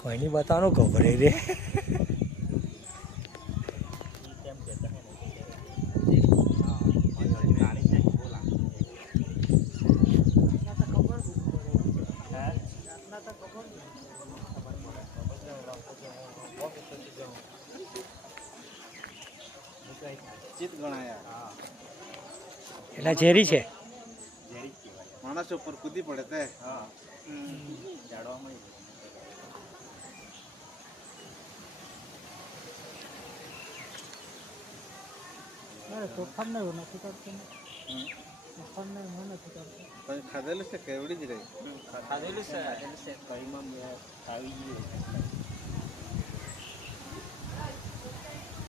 कोई नहीं बतानो घबरे रे ચિત ગણાયા એટલે ઝેરી છે માણસ ઉપર કૂદી પડે તે જાડવામાં તોફાન નહીં નથી કરતો તોફાન નહીં મને નથી કરતો ખાધેલું છે કેવડી જ રહી ખાધેલું છે કઈમાં આવી ગયું